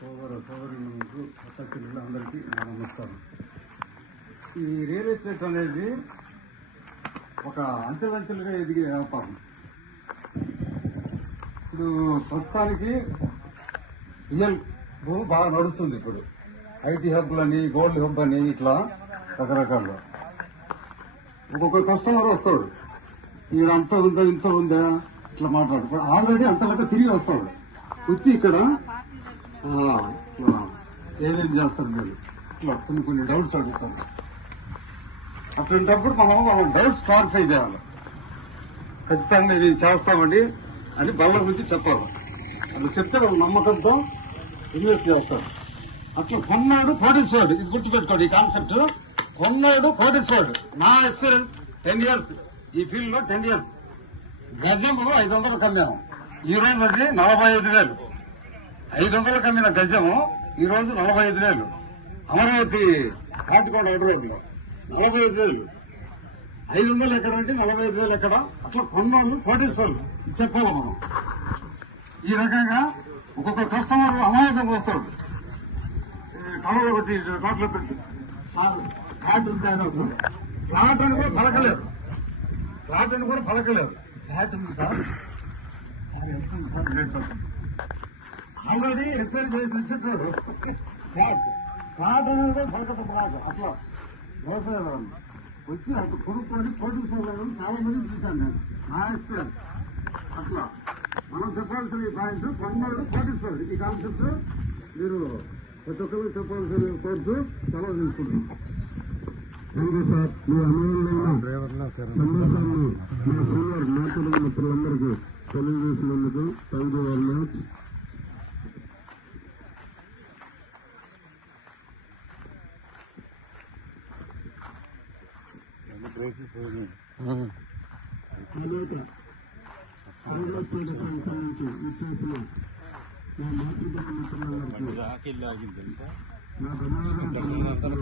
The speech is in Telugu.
సోదరులకు కొత్త పిల్లలందరికీ నమస్కారం. ఈ రియల్ ఎస్టేట్ అనేది ఒక అంచెలంచెలుగా ఎదిగే వ్యాపారం. ఇప్పుడు ప్రస్తుతానికి రియల్ భూమి బాగా నడుస్తుంది. ఇప్పుడు ఐటీ హబ్బులు అని, గోల్డ్ హబ్ అని, ఇట్లా రకరకాలు. ఒక్కొక్క కస్టమర్ వస్తాడు, ఈడ అంత ఉందా ఇంత ఉందా ఇట్లా మాట్లాడు. ఆల్రెడీ అంతలాగా తిరిగి వస్తాడు, వచ్చి ఇక్కడ ఏమేం చేస్తారు మీరు ఇట్లా కొన్ని డౌట్స్ అడుగుతారు. అట్లాంటప్పుడు మనం డౌట్స్ క్లారిఫై చేయాలి. ఖచ్చితంగా ఇది చేస్తామండి అని బల్ల గురించి చెప్పాలి. అది చెప్తే వాళ్ళు నమ్మకంతో ఇన్వెస్ట్ చేస్తారు. అట్లా కొన్నాడు కోటేశ్వరుడు. ఇది గుర్తుపెట్టుకోండి, ఈ కాన్సెప్ట్. కొన్నాడు కోటేశ్వరుడు. నా ఎక్స్పీరియన్స్ 10 years, ఈ ఫీల్డ్ లో 10 years. గజము 500 కమ్మాము, ఈ రోజు అది 45,000. 500 కమ్మిన గజము ఈ రోజు 45,000. అమరావతి కాటికొండ రోడ్లో 45,000. 500 ఎక్కడ అంటే 45,000 ఎక్కడ. అట్లా కొన్నోళ్ళు కోటేశ్వరులు చెప్పాలి మనం. ఈ రకంగా ఒక్కొక్క కస్టమర్ అమాయకంగా వస్తాడు. కళలో ఒకటి నోట్లో పెట్టి సార్ ఫ్లాట్ ఉంది అని వస్తాడు. ఫ్లాట్ అని కూడా పలకలేదు, ఫ్లాట్ అని కూడా పలకలేదు. ఫ్లాట్ ఉంది సార్, సార్ ఎంత ఉంది సార్ రేట్ ఆల్రెడీ ఎంక్వైరీ చేసి వచ్చేటాడు. ఫ్లాట్ అనేది కూడా పలకటం రాదు. అట్లా వ్యవసాయం వచ్చి అటు కొనుక్కొని కోటీశ్వరులు చాలా మంది చూశాను నేను, నా ఎక్స్పీరియన్స్. అట్లా మనం చెప్పాల్సిన ఈ పాయింట్ కొన్నాడు కోటీశ్వరుడు. ఈ కాన్సెప్ట్ మీరు ప్రతి ఒక్కరికి చెప్పాల్సిన కోర్సు సెలవు తీసుకుంటాం. Thank you sir. మీ అమూల్యమైన సందేశాన్ని మీ సీనియర్ నేతలు మిత్రులందరికీ తెలియజేసినందుకు థ్యాంక్ యూ వెరీ మచ్. సంఖ్య నుంచి ఇచ్చేసిన నా మాతృభూమి మిత్రులందరికీ నా ధన్యవాదాలు.